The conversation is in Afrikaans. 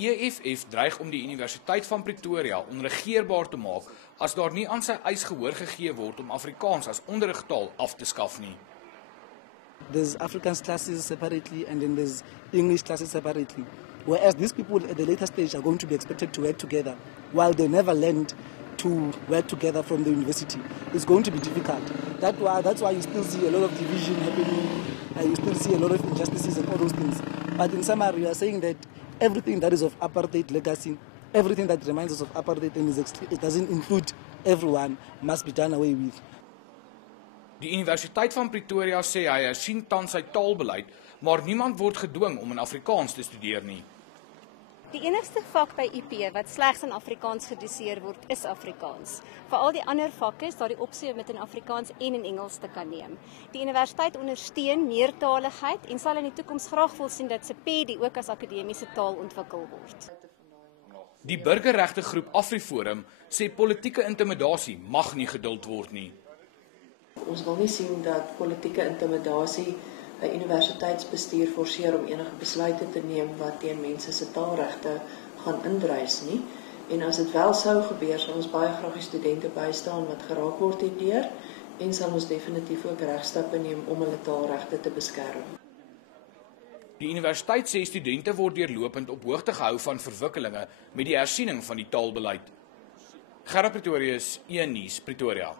Die EFF dreig om die Universiteit van Pretoria onregeerbaar te maak as daar nie aan sy eis gehoor gegee word om Afrikaans as onderrigtaal af te skaf nie. There's Afrikaans classes separately and then there's English classes separately. Whereas these people at the later stage are going to be expected to work together while they never learned to work together from the university. It's going to be difficult. That's why you still see a lot of division happening, you still see a lot of injustices and all those things. But in summary, we are saying that everything that is of apartheid legacy, everything that reminds us of apartheid and it doesn't include everyone, must be done away with. Die Universiteit van Pretoria sê hy hersien tans sy taalbeleid, maar niemand word gedwing om in Afrikaans te studeer nie. Die enigste vak by UP wat slegs in Afrikaans gedoseer word, is Afrikaans. Vir al die ander vakke is daar die opsie om dit in Afrikaans en in Engels te kan neem. Die universiteit ondersteun meertaligheid en sal in die toekoms graag wil sien dat Sepedi ook as akademiese taal ontwikkel word. Die burgerregte groep AfriForum sê politieke intimidasie mag nie geduld word nie. Ons wil nie sien dat politieke intimidasie 'n universiteitsbestuur forceer om enige besluite te neem wat teen mense se taalregte gaan indruis nie. En as dit wel sou gebeur, sal ons baie graag die studente bystaan wat geraak word hierdeur en sal ons definitief ook regstappe neem om hulle taalregte te beskerm. Die universiteit sê studente word deurlopend op hoogte gehou van verwikkelinge met die hersiening van die taalbeleid. Gerard Pretorius, E-nuus, Pretoria.